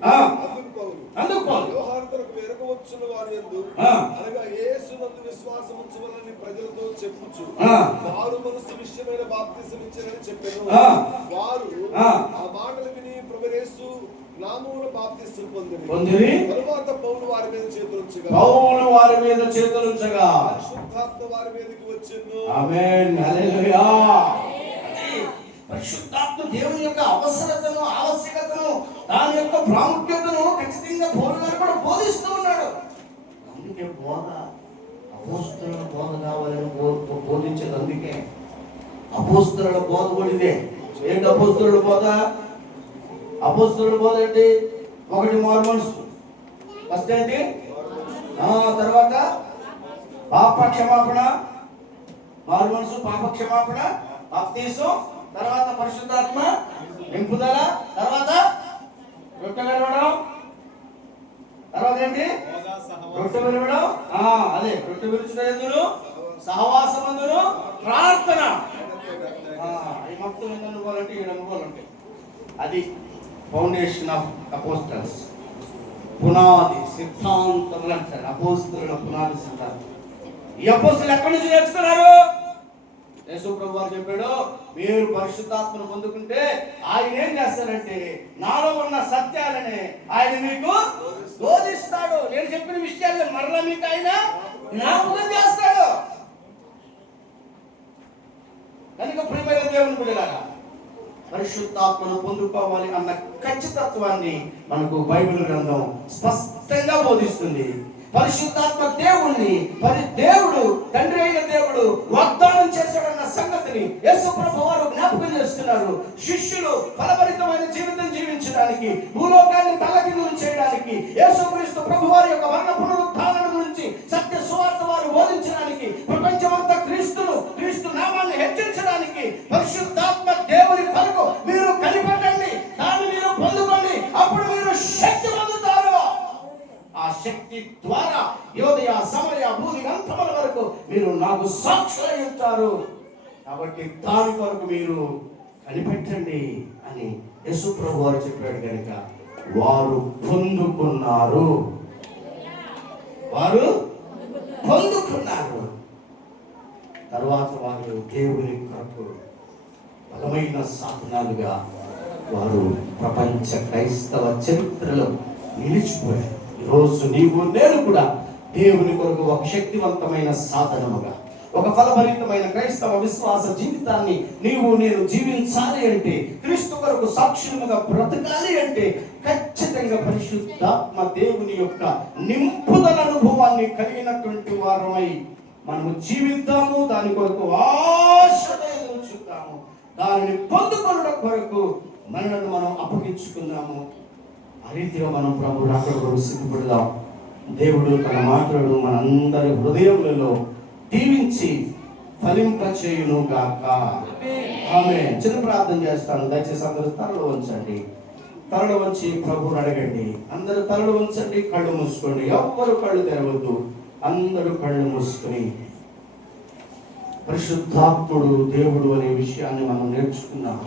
అందుకు పౌలు యోహాను తనకు వెరకవచ్చున్న వారి యందు అనగా యేసునందు విశ్వాసం ఉంచవలని ప్రజలతో చెప్పుచు వారు మనసు విషయమైన బాప్తిసం ఇచ్చారని చెప్పారు. వారు ఆ మాటలు విని ప్రభువు యేసు నామమున బాప్తిసం పొందిరి. తరువాత పౌలు వారి మీద చేతులుంచగా పరిశుద్ధాత్మ వారి మీదకి వచ్చెను. ఆమేన్, హల్లెలూయా. పరిశుద్ధాత్మ దేవుని యొక్క అవసరతను, ఆవశ్యకతను, దాని యొక్క ప్రాముఖ్యతను ఖచ్చితంగా పౌలు గారు కూడా బోధిస్తూ ఉన్నాడు. అందుకే అపోస్తలుల బోధ కావాలని బోధించేది. అందుకే అపోస్తలుల బోధ కూడా ఇదే. ఏంటి అపోస్తలుల బోధ? అపోస్తలుల బోధ ఏంటి? ఒకటి మారు మనసు, ఫస్ట్ ఏంటి? తర్వాత పాప క్షమాపణ, మారు మనసు, పాప క్షమాపణ, బాప్తిసం, తర్వాత పరిశుద్ధాత్మ నింపుదల, తర్వాత రొట్టె విరవడం, తర్వాత ఏంటి? రొట్టె విరవడం. అదే రొట్టె విరుచుటయందును సహవాసమందును ప్రార్థన. ఈ మొత్తం ఎన్ని అనుకోవాలంటే 7 అనుకోవాలంటే అది ఫౌండేషన్ ఆఫ్ అపోస్టల్స్. పునాది సిద్ధాంతములు అంటారు. అపోస్తలుల పునాది సిద్ధాంతం. ఈ అపోస్తలు ఎక్కడి నుంచి నేర్చుకున్నారు? యేసు ప్రభు వారు చెప్పాడు, మీరు పరిశుద్ధాత్మను పొందుకుంటే ఆయన ఏం చేస్తారంటే నాలో ఉన్న సత్యాలని ఆయన మీకు బోధిస్తాడు. నేను చెప్పిన విషయాన్ని మరలా మీకు ఆయన జ్ఞాపకం చేస్తాడు. కనుక ప్రియమైన దేవుని బిడ్డలారా, పరిశుద్ధాత్మను పొందుకోవాలి అన్న ఖచ్చితత్వాన్ని మనకు బైబిల్ గ్రంథం స్పష్టంగా బోధిస్తుంది. పరిశుద్ధాత్మ దేవుణ్ణి దేవుడు తండ్రి అయిన దేవుడు వాగ్దానం చేశాడన్న సంగతిని యేసు ప్రభు వారు జ్ఞాపకం చేస్తున్నారు. శిష్యులు ఫలభరితమైన జీవితం జీవించడానికి, భూలోకాన్ని తలకిందులు చేయడానికి, యేసుక్రీస్తు ప్రభు వారి యొక్క మరణ పునరుత్థానం గురించి సత్య సువార్త వారు బోధించడానికి, ప్రపంచమంతా క్రీస్తు నామాన్ని హెచ్చరించడానికి పరిశుద్ధాత్మ దేవుని కొరకు మీరు కనిపెట్టండి, దాన్ని మీరు పొందుకోండి. అప్పుడు మీరు శక్తి పొందుతారు. ఆ శక్తి ద్వారా యోదయ సమరయ భూమి అంతముల వరకు మీరు నాకు సాక్షులై ఉంటారు. కాబట్టి దాని కొరకు మీరు కనిపెట్టండి అని యేసు ప్రభు వారు చెప్పాడు. కనుక వారు పొందుకున్నారు. తర్వాత వారు దేవుని కొరకు బలమైన సాధనాలుగా వారు ప్రపంచ క్రైస్తవ చరిత్రలో నిలిచిపోయారు. ఈరోజు నీవు నేను కూడా దేవుని కొరకు ఒక శక్తివంతమైన సాధనముగా, ఒక ఫలభరితమైన క్రైస్తవ విశ్వాస జీవితాన్ని నీవు నేను జీవించాలి అంటే, క్రీస్తు కొరకు సాక్షులుగా బ్రతకాలి అంటే ఖచ్చితంగా పరిశుద్ధాత్మ దేవుని యొక్క నింపుదల అనుభవాన్ని కలిగినటువంటి వారమై మనము జీవిద్దాము. దాని కొరకు ఆశతో చూద్దాము. దానిని పొందుకొనుట కొరకు మనలను మనం అప్పగించుకుందాము. ఆ రీతిగా మనం ప్రభు రాకడ కొరకు సిద్ధపడదాం. దేవుడు తన మాటలను మనందరి హృదయములలో దీవించి ఫలింపచేయును గాక. ఆమేన్. చిన్న ప్రార్థన చేస్తాను. దయచేసి అందరూ తలలు వంచండి. తలలు వంచి ప్రభువుని అడగండి. అందరూ తలలు వంచండి, కళ్ళు మూసుకోండి. ఎవ్వరు కళ్ళు తెరవద్దు. అందరూ కళ్ళు మూసుకొని పరిశుద్ధాత్ముడు దేవుడు అనే విషయాన్ని మనం నేర్చుకున్నాం.